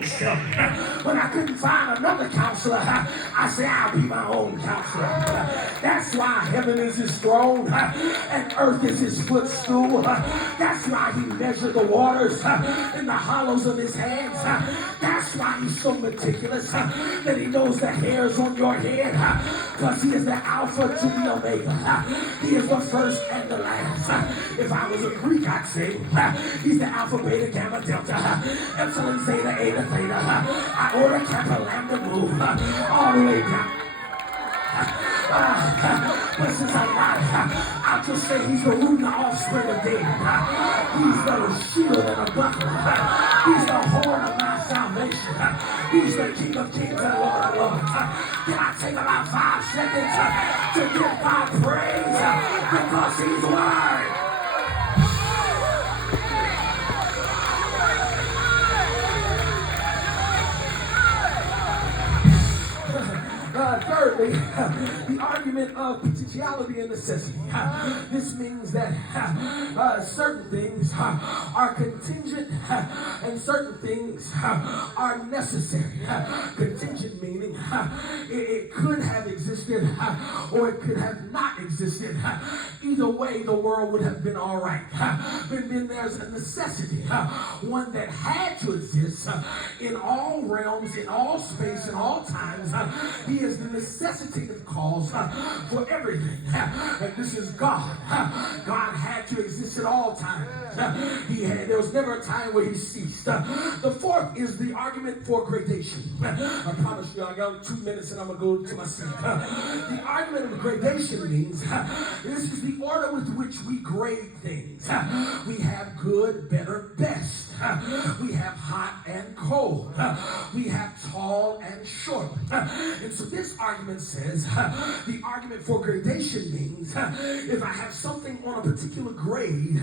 own self. When I couldn't find another counselor, I say I'll be my own counselor. That's why heaven is his throne and earth is his footstool. That's why he measured the waters in the hollows of his hands. That's why he's so meticulous that he knows the hairs on your head, because he is the Alpha to the Omega. He is the first and the last. If I was a Greek, I'd say he's the Alpha, Beta, Gamma, Delta, Epsilon, Zeta, Eta, Theta, Iota, Kappa, Lambda, Mu, all the way down. But since I'm not, I'll just say he's the root and the offspring of David. He's the shield and the buckler. He's the horn of my salvation. He's the King of kings and Lord of lords. Can I take about 5 seconds to give God praise because he's worthy? Thirdly, the argument of potentiality and necessity. This means that certain things are contingent and certain things are necessary. Contingent meaning it could have existed or it could have not existed. Either way, the world would have been all right. But then there's a necessity, one that had to exist in all realms, in all space, in all times. He is the necessitative cause for everything. And this is God. God had to exist at all times. There was never a time where he ceased. The fourth is the argument for gradation. I promise you, I got 2 minutes and I'm going to go to my seat. The argument of gradation means this is the order with which we grade things. We have good, better, best. We have hot and cold. We have tall and short. And so this argument says the argument for gradation means if I have something on a particular grade,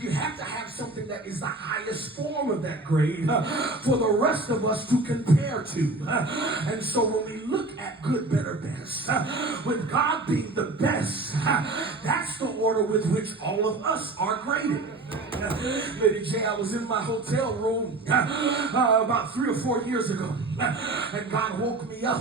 you have to have something that is the highest form of that grade for the rest of us to compare to. And so when we look at good, better, best, with God being the best, that's the order with which all of us are graded. Lady J, I was in my hotel room about 3 or 4 years ago, and God woke me up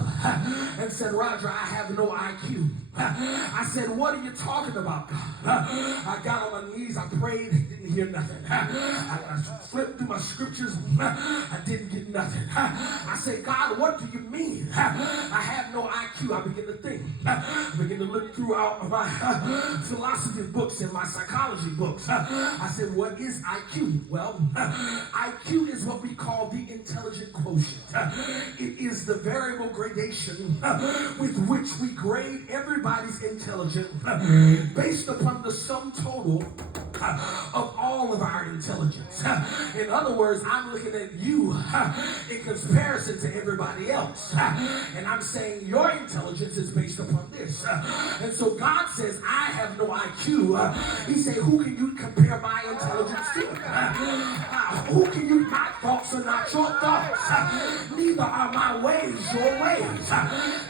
and said, Roger, I have no IQ. I said, what are you talking about, God? I got on my knees, I prayed, didn't hear nothing. I flipped through my scriptures, I didn't get nothing. I said, God, what do you mean? I have no IQ. I begin to think. I begin to look throughout my philosophy books and my psychology books. I said, what is IQ? Well, IQ is what we call the intelligent quotient. It is the variable gradation with which we grade everybody's intelligence based upon the sum total of all of our intelligence. In other words, I'm looking at you in comparison to everybody else. And I'm saying your intelligence is based upon this. And so God says, I have no IQ. He said, who can you compare my intelligence to? Who can you, my thoughts are not your thoughts. Neither are my ways your ways.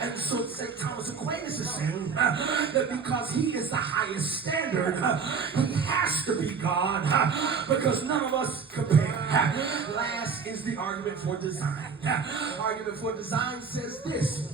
And so St. Thomas Aquinas is saying that because he is the highest standard, he has to be God because none of us compare. Last is the argument for design. Argument for design says this.